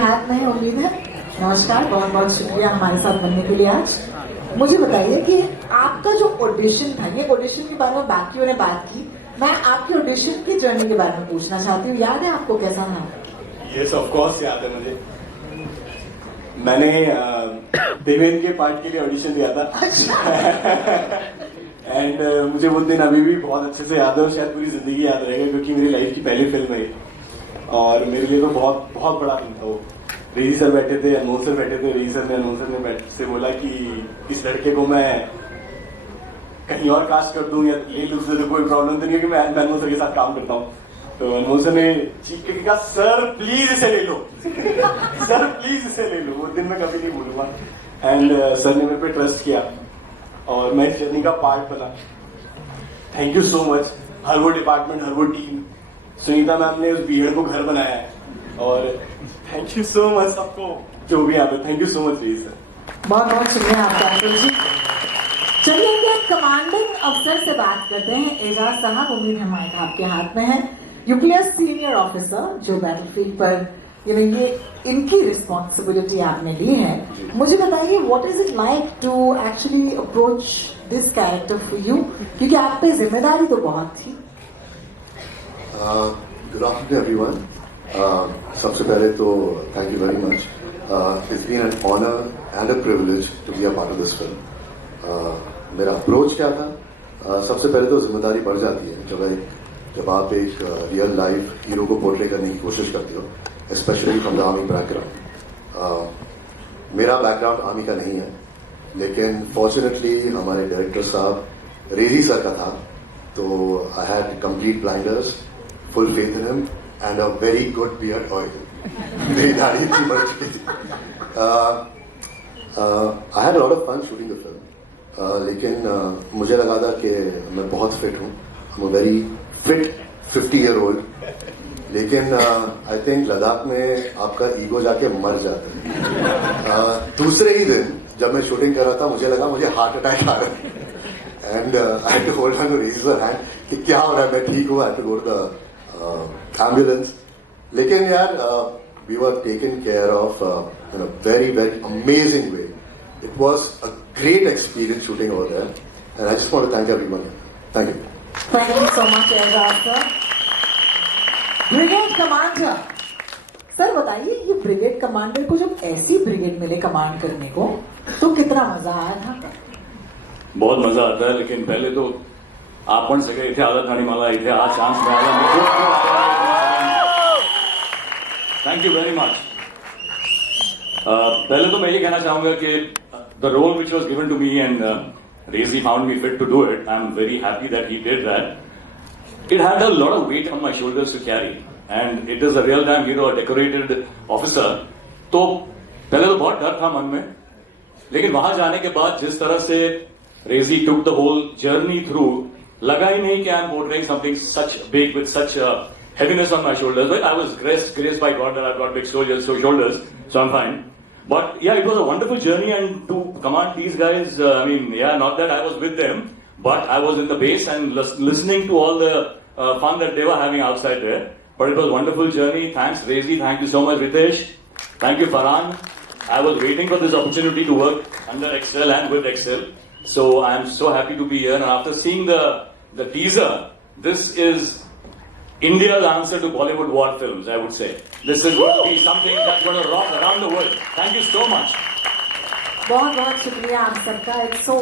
हाथ में है, उम्मीद है। नमस्कार, बहुत बहुत शुक्रिया हमारे साथ बनने के लिए आज। मुझे बताइए कि आपका जो ऑडिशन था, ये ऑडिशन के बारे में बाकियों ने बात की, मैं आपकी ऑडिशन की जर्नी के बारे में पूछना चाहती हूँ। याद है आपको कैसा था? यस, ऑफ कोर्स याद है मुझे। मैंने देवेंद्र के पार्ट के लिए ऑडिशन दिया था एंड मुझे वो दिन अभी भी बहुत अच्छे से याद है और शायद पूरी जिंदगी याद रहेगा, क्योंकि मेरी लाइफ की पहली फिल्म है और मेरे लिए तो बहुत बहुत बड़ा दिन था वो। रेजी सर बैठे थे, अनमोल सर बैठे थे। रेजी सर ने अनमोल सर ने से बोला कि इस लड़के को मैं कहीं और कास्ट कर दूं या ले लूं, तो कोई प्रॉब्लम तो नहीं है कि मैं अनमोल सर के साथ काम करता हूँ। तो अनमोल सर ने चीख के कहा, सर प्लीज इसे ले लो सर प्लीज इसे ले लो। वो दिन मैं कभी नहीं भूलूंगा। एंड सर ने मेरे पे ट्रस्ट किया और मैं इस जर्नी का पार्ट बना। थैंक यू सो मच हर वो डिपार्टमेंट, हर वो टीम। सुनीता मैम ने उस बीएड को घर बनाया है और थैंक यू सो मच सबको जो भी आप। थैंक यू सो मच जी सर। बहुत बहुत शुक्रिया आपका अंकुर जी। चलिए कमांडिंग अफसर से बात करते हैं। एजाज साहब, उम्मीद है माइक आपके हाथ में है। You play a senior officer जो बैटलफील्ड पर ये इनकी रिस्पॉन्सिबिलिटी आपने ली है। मुझे बताइए, what is it like to actually approach this character for you, क्योंकि आप पे जिम्मेदारी तो बहुत थी। Good afternoon everyone. सबसे पहले तो thank you very much. It's been an honour and a privilege to be a part of this film. मेरा अप्रोच क्या था? सबसे पहले तो जिम्मेदारी बढ़ जाती है जब आप एक रियल लाइफ हीरो को पोर्ट्रे करने की कोशिश करते हो, specially from the army background. मेरा बैकग्राउंड आर्मी का नहीं है, लेकिन फॉर्चुनेटली हमारे डायरेक्टर साहब रेजी सर का था, तो I had complete blinders, full faith in him and a very good beard oil. मेरी दाढ़ी इतनी बढ़ चुकी थी। I had a lot of fun shooting the film, लेकिन मुझे लगा था कि मैं बहुत फिट हूँ। I am a very fit 50-year-old। लेकिन आई थिंक लद्दाख में आपका ईगो जाके मर जाता है। दूसरे ही दिन जब मैं शूटिंग कर रहा था, मुझे लगा मुझे हार्ट अटैक आ रहा है and I had to hold on to raise the hand कि क्या हो रहा है, मैं ठीक हूँ। I had to go to the ambulance. लेकिन यार we were taken care of in a very very amazing way. It was a great experience shooting over there and I just want to thank everyone. Thank you. Thank you so much Aijaz sir. Brigade commander sir, बताइए ये brigade commander को जब ऐसी brigade मिले command करने को, तो कितना मजा आया था? बहुत मजा आता है, लेकिन पहले तो आप पण सगळे इथे आलात आणि मला इथे हा चान्स मिळाला। Thank you very much. पहले तो मैं ये कहना चाहूंगा कि the role which was given to me and Rezi found me fit to do it. I'm very happy that he did that. It had a lot of weight on my shoulders to carry, and it is a real-time hero, a decorated officer. तो पहले तो बहुत डर था मन में, लेकिन वहां जाने के बाद जिस तरह से Rezi took the whole journey through, लगा ही नहीं कि I'm portraying something such big with such heaviness on my shoulders. But I was graced by God that I've got big shoulders, so I'm fine. But yeah, it was a wonderful journey, and to command these guys, I mean, yeah, not that I was with them, but I was in the base and listening to all the fun that they were having outside there. But it was a wonderful journey. Thanks, Rezi. Thank you so much, Ritesh. Thank you, Farhan. I was waiting for this opportunity to work under Excel and with Excel. So I am so happy to be here. And after seeing the teaser, this is India's answer to Bollywood war films, I would say. This is going to be something that's going to rock around the world. Thank you so much. बहुत बहुत शुक्रिया आप सबका। It's so